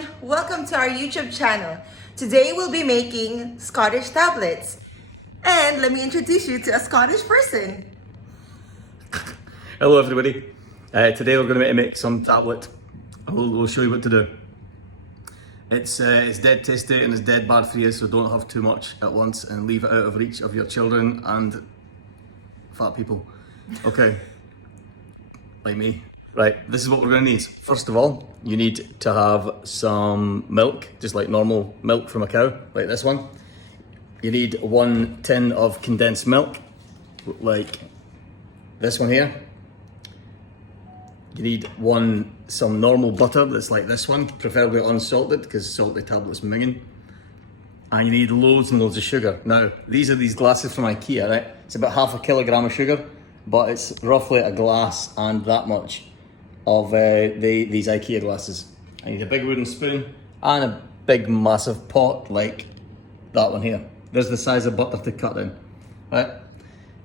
everyone, welcome to our YouTube channel. Today we'll be making Scottish tablets. And let me introduce you to a Scottish person. Hello everybody. Today we're going to make some tablet. We'll show you what to do. It's dead tasty and it's dead bad for you, so don't have too much at once and leave it out of reach of your children and fat people. Okay, like me. Right, this is what we're going to need. First of all, you need to have some milk, just like normal milk from a cow, like this one. You need 1 tin of condensed milk, like this one here. You need some normal butter that's like this one, preferably unsalted because salty tablets minging. And you need loads and loads of sugar. Now, these are these glasses from IKEA, right? It's about 1/2 kilogram of sugar, but it's roughly a glass and that much of these IKEA glasses. I need a big wooden spoon and a big massive pot like that one here. There's the size of butter to cut in, right?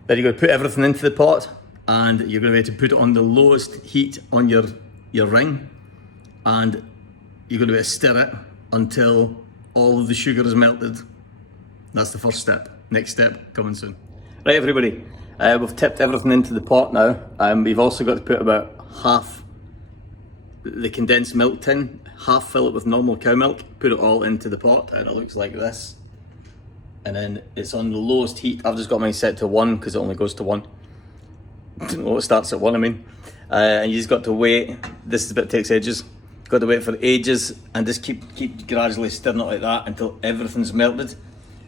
Then you're going to put everything into the pot and you're going to be able to put it on the lowest heat on your ring, and you're going to be able to stir it until all of the sugar is melted. That's the first step. Next step coming soon. Right everybody, we've tipped everything into the pot now. We've also got to put about half the condensed milk tin, half fill it with normal cow milk, put it all into the pot and it looks like this. And then it's on the lowest heat. I've just got mine set to 1 because it only goes to 1. Well, it starts at 1, I mean. And you just got to wait. This bit takes ages. Got to wait for ages and just keep gradually stirring it like that until everything's melted.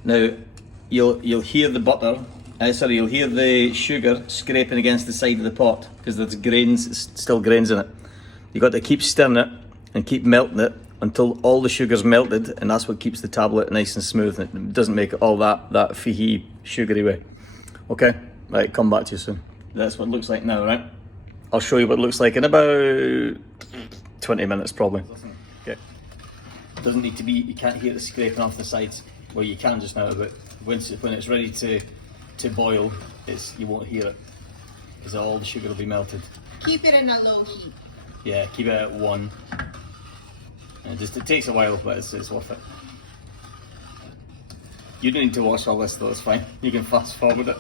Now, you'll hear the butter, you'll hear the sugar scraping against the side of the pot because there's grains, still grains in it. You got to keep stirring it and keep melting it until all the sugar's melted, and that's what keeps the tablet nice and smooth. It doesn't make it all that fihi sugary way. Okay, right, come back to you soon. That's what it looks like now, right? I'll show you what it looks like in about 20 minutes probably. Okay. It doesn't need to be, you can't hear it scraping off the sides. Well, you can just now, but when it's ready to boil, you won't hear it because all the sugar will be melted. Keep it in a low heat. Yeah, keep it at 1. And it takes a while, but it's worth it. You don't need to watch all this though, it's fine. You can fast forward it.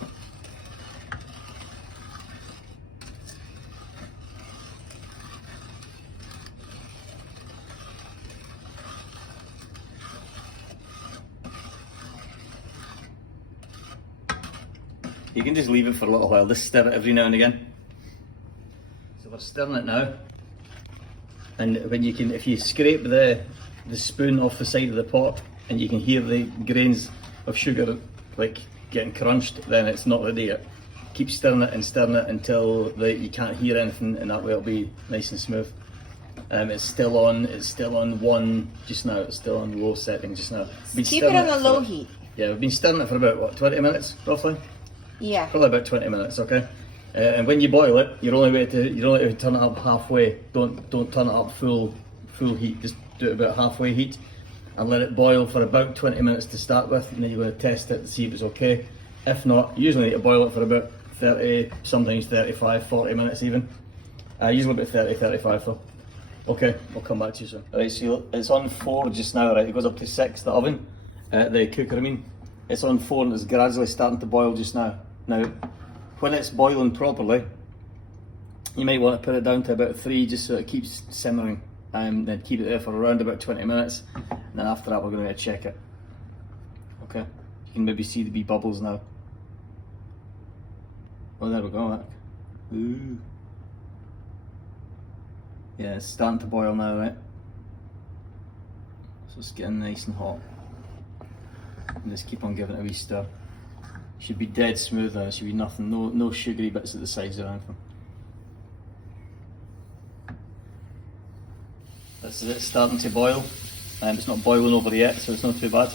You can just leave it for a little while, just stir it every now and again. So we're stirring it now. And if you scrape the spoon off the side of the pot and you can hear the grains of sugar like getting crunched, then it's not ready yet. Keep stirring it until you can't hear anything, and that way it'll be nice and smooth. It's still on 1 just now. It's still on low setting just now. Keep it on a low heat. Yeah, we've been stirring it for about what, 20 minutes roughly? Yeah. Probably about 20 minutes, okay? And when you boil it, you're only going to turn it up halfway. Don't turn it up full heat. Just do it about halfway heat and let it boil for about 20 minutes to start with, and then you're going to test it to see if it's okay. If not, you usually need to boil it for about 30, sometimes 35, 40 minutes even. Usually about 30, 35 though. Okay, we'll come back to you soon. Alright, so it's on 4 just now, right? It goes up to 6, the oven, the cooker I mean. It's on 4 and it's gradually starting to boil just now. Now, when it's boiling properly, you might want to put it down to about 3 just so it keeps simmering, and then keep it there for around about 20 minutes, and then after that we're going to check it. Okay, you can maybe see the wee bubbles now. Oh, there we go, look. Ooh. Yeah, it's starting to boil now, right? So it's getting nice and hot. And just keep on giving it a wee stir. Should be dead smooth now, should be nothing, no sugary bits at the sides or anything. This is it starting to boil. It's not boiling over yet, so it's not too bad.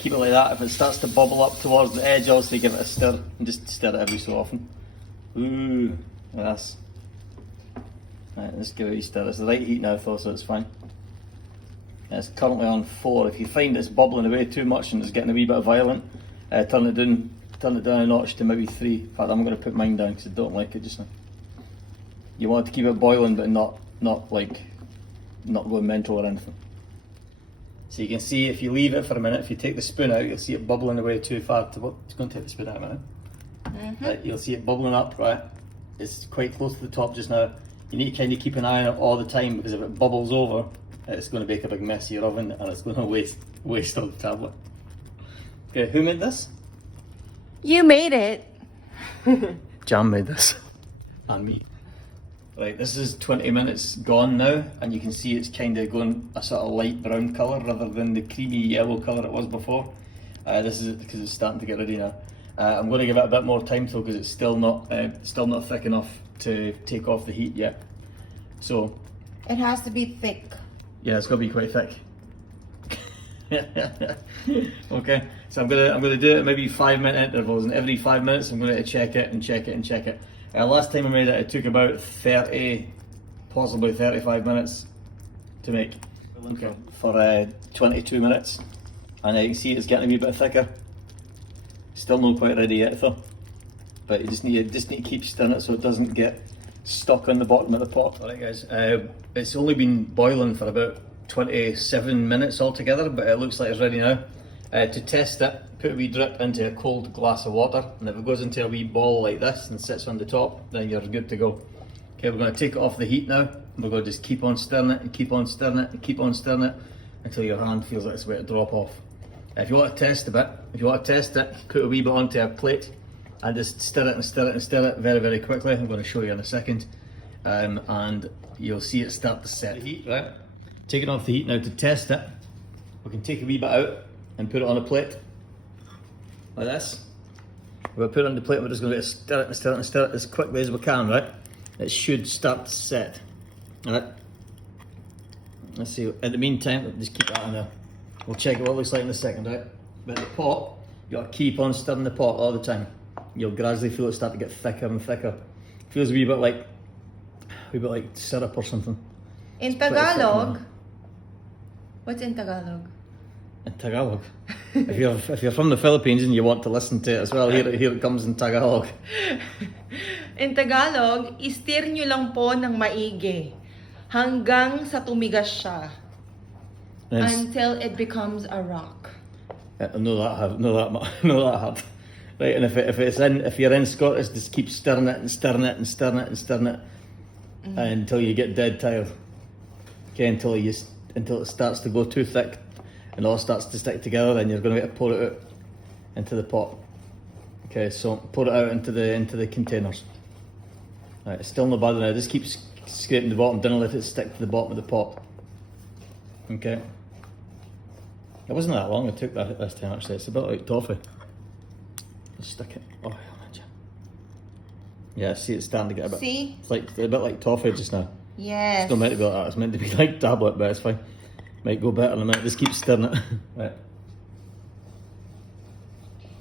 Keep it like that. If it starts to bubble up towards the edge, also give it a stir, and just stir it every so often. Ooh, yes. Right, let's give it a wee stir. It's the right heat now though, so it's fine. It's currently on 4. If you find it's bubbling away too much and it's getting a wee bit violent, turn it down a notch to maybe 3. In fact, I'm going to put mine down because I don't like it just now. You want to keep it boiling, but not going mental or anything. So you can see if you leave it for a minute, if you take the spoon out, you'll see it bubbling away too far. It's going to take the spoon out a minute. Right, you'll see it bubbling up, right? It's quite close to the top just now. You need to kind of keep an eye on it all the time, because if it bubbles over, it's going to make a big mess of your oven and it's going to waste all the tablet. Okay, who made this? You made it. Jam made this. And me. Right, this is 20 minutes gone now, and you can see it's kind of going a sort of light brown colour rather than the creamy yellow colour it was before. This is because it's starting to get ready now. I'm going to give it a bit more time though, because it's still not thick enough to take off the heat yet. So It has to be thick. yeah, it's going to be quite thick. Okay, so I'm gonna do it maybe 5-minute intervals, and every 5 minutes I'm going to check it and check it and check it. Last time I made it took about 30, possibly 35 minutes to make. Okay. For 22 minutes, and you can see it's getting a wee bit thicker. Still not quite ready yet though, but you just need to keep stirring it so it doesn't get stuck on the bottom of the pot. Alright guys, it's only been boiling for about 27 minutes altogether, but it looks like it's ready now. To test it, put a wee drip into a cold glass of water, and if it goes into a wee ball like this and sits on the top, then you're good to go. Okay, we're going to take it off the heat now, and we're going to just keep on stirring it and keep on stirring it and keep on stirring it until your hand feels like it's about to drop off. If you want to test it, put a wee bit onto a plate and just stir it and stir it and stir it very, very quickly. I'm going to show you in a second, and you'll see it start to set. The heat, right? Taking off the heat now to test it. We can take a wee bit out and put it on a plate like this. We'll put it on the plate and we're just going to stir it and stir it and stir it as quickly as we can, right? It should start to set. Alright. Let's see. At the meantime, just keep that on there. We'll check what it looks like in a second, right? But the pot, you got to keep on stirring the pot all the time. You'll gradually feel it start to get thicker and thicker. Feels a wee bit like syrup or something. In Tagalog, what's in Tagalog? In Tagalog. If you're from the Philippines and you want to listen to it as well, here it comes in Tagalog. In Tagalog, i-stir nyo lang po ng maigi hanggang sa tumigas siya. Until it becomes a rock. No that hard. Right, and if you're in Scottish, just keep stirring it and stirring it and stirring it and stirring it until you get dead tired. Okay, until it starts to go too thick and all starts to stick together, then you're going to pour it out into the pot. Okay, so pour it out into the containers. Right, it's still not bad now. Just keep scraping the bottom, don't let it stick to the bottom of the pot. Okay. It wasn't that long it took that this time actually. It's a bit like toffee. Just stick it. Oh, yeah, see it's starting to get a bit. See? It's like a bit like toffee just now. Yes. It's not meant to be like that. It's meant to be like tablet, but it's fine. Might go better in a minute. Just keep stirring it. Right.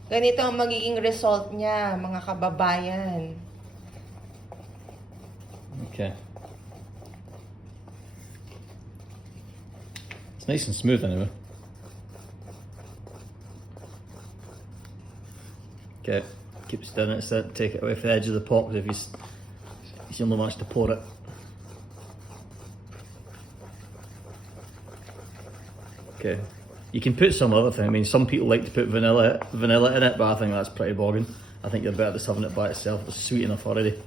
Ganito ang magiging result niya, mga kababayan. Okay. It's nice and smooth anyway. Okay, keep stirring it, so take it away from the edge of the pot, because if you only manage to pour it. Okay, you can put some other thing. I mean, some people like to put vanilla in it, but I think that's pretty boring. I think you're better just having it by itself. It's sweet enough already.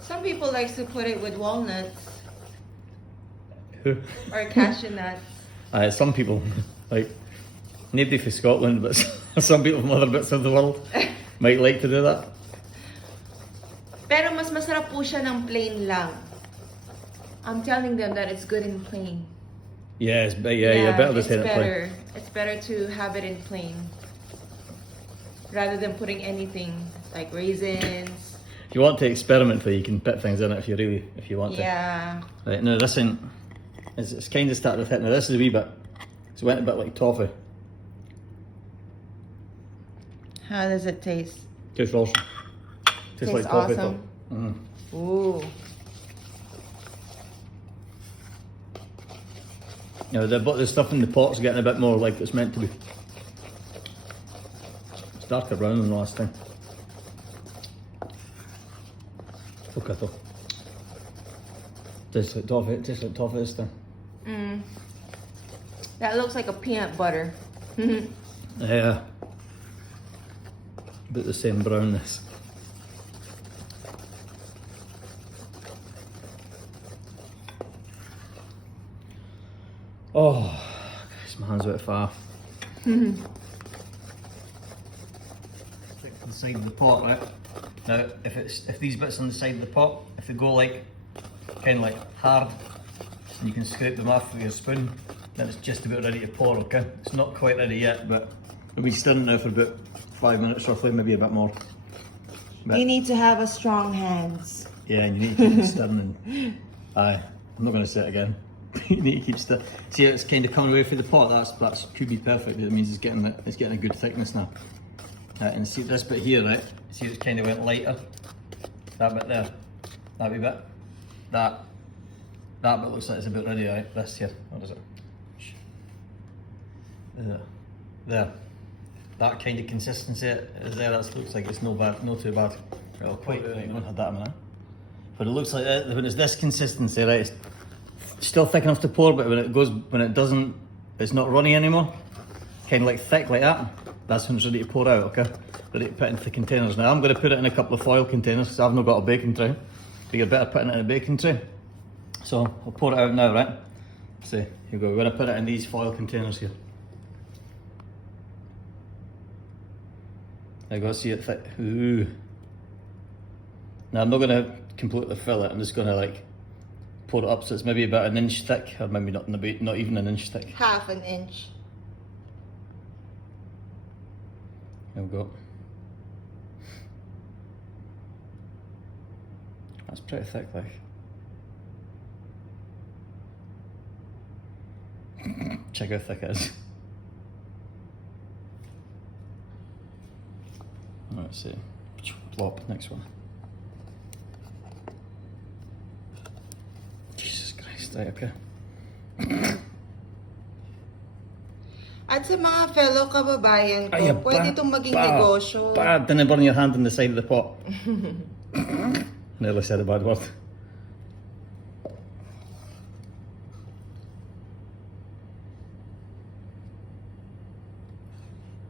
Some people like to put it with walnuts. Who? Or cashew nuts. Some people, like, nobody from Scotland, but some people from other bits of the world might like to do that. Pero mas masarap po siya ng plain lang. I'm telling them that it's good in plain. Yeah, you're better just having it plain. It's better to have it in plain rather than putting anything like raisins. If you want to experiment with it, you can put things in it if you want to. Yeah. Right, now this one, it's kind of starting to hit. Now this is a wee bit, it's went a bit like toffee. How does it taste? Tastes awesome. Tastes like toffee. Awesome. Ooh. Now the stuff in the pot's getting a bit more like it's meant to be. It's darker brown than the last time. Okay, though. Tastes like toffee. It tastes like toffee this time. That looks like a peanut butter. Yeah. About the same brownness. Oh, guys, my hand's a bit far. Check the side of the pot, right? Now, if these bits on the side of the pot, if they go like kind of like hard, and you can scrape them off with your spoon, then it's just about ready to pour. Okay, it's not quite ready yet, but we'll be stirring now for about 5 minutes roughly, maybe a bit more. But, You need to have a strong hands. yeah, and you need to keep stirring. And, I'm not going to say it again. You need to keep stirring. See, it's kind of coming away through the pot. That could be perfect. It means it's getting a good thickness now. And see this bit here, right? See, it's kind of went lighter. That bit there, that wee bit, that bit looks like it's about ready, right? This here, what is it? There. That kind of consistency is there. That looks like it's no bad, not too bad. Well, quite. Right, we don't have that a minute. But it looks like when it's this consistency, right? It's still thick enough to pour, but when it doesn't, it's not runny anymore. Kind of like thick like that. That's when it's ready to pour out. Okay, ready to put into the containers. Now I'm going to put it in a couple of foil containers because I've not got a baking tray. So you're better putting it in a baking tray. So I'll pour it out now, right? See, here we go. We're going to put it in these foil containers here. I go see it thick. Ooh. Now I'm not going to completely fill it. I'm just going to like pour it up so it's maybe about an inch thick, or maybe not even an inch thick. Half an inch. There we go. That's pretty thick, like. Check how thick it is. Let's see. Plop, next one. Jesus Christ, right, okay. At sa mga fellow kababayan ko, pwede itong maging negosyo. Bad, didn't burn your hand on the side of the pot. Nearly said a bad word.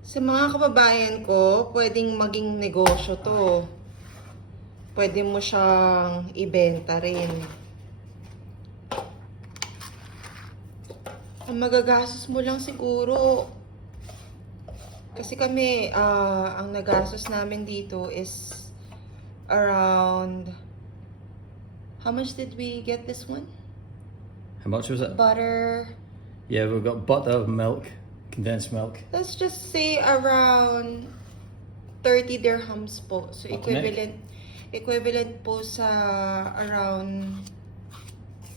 Sa mga kababayan ko, pwedeng maging negosyo to. Pwede mo siyang ibenta rin. Ang magagastos mo lang siguro, kasi kami, ang nagastos namin dito is around, how much did we get this one? How much was it? Butter. Yeah, we've got butter, milk, condensed milk. Let's just say around 30 dirhams po. So equivalent po sa around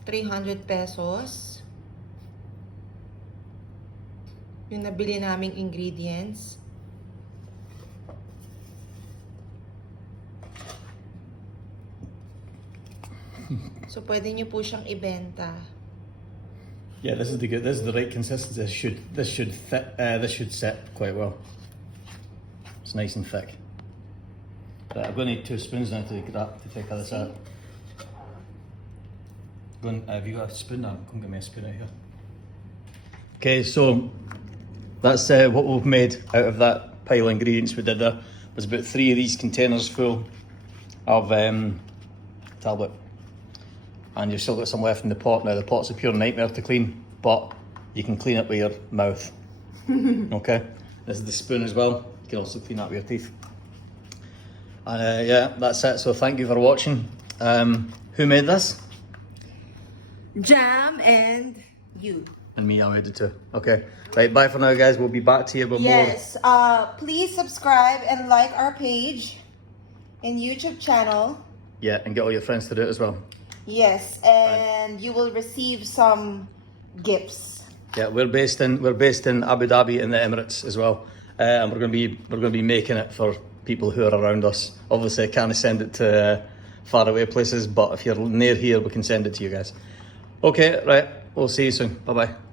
300 pesos. Yung nabili naming ingredients. So pwede nyo po siyang ibenta. Yeah, this is the right consistency. This should set quite well. It's nice and thick. Right, I'm going to need 2 spoons now to take this out. Have you got a spoon now? Come get me a spoon out here. Okay, so that's what we've made out of that pile of ingredients we did there. There's about 3 of these containers full of tablet. And you've still got some left in the pot. Now the pot's a pure nightmare to clean, but you can clean it with your mouth. Okay, this is the spoon as well. You can also clean that with your teeth. And yeah, that's it. So thank you for watching. Who made this? Jam and you. And me, I made it too. Okay, right, bye for now guys. We'll be back to you with more. Yes, please subscribe and like our page and YouTube channel. Yeah, and get all your friends to do it as well. Yes, and you will receive some gifts. Yeah, we're based in Abu Dhabi in the Emirates as well, and we're going to be making it for people who are around us. Obviously, I can't send it to far away places, but if you're near here, we can send it to you guys. Okay, right. We'll see you soon. Bye bye.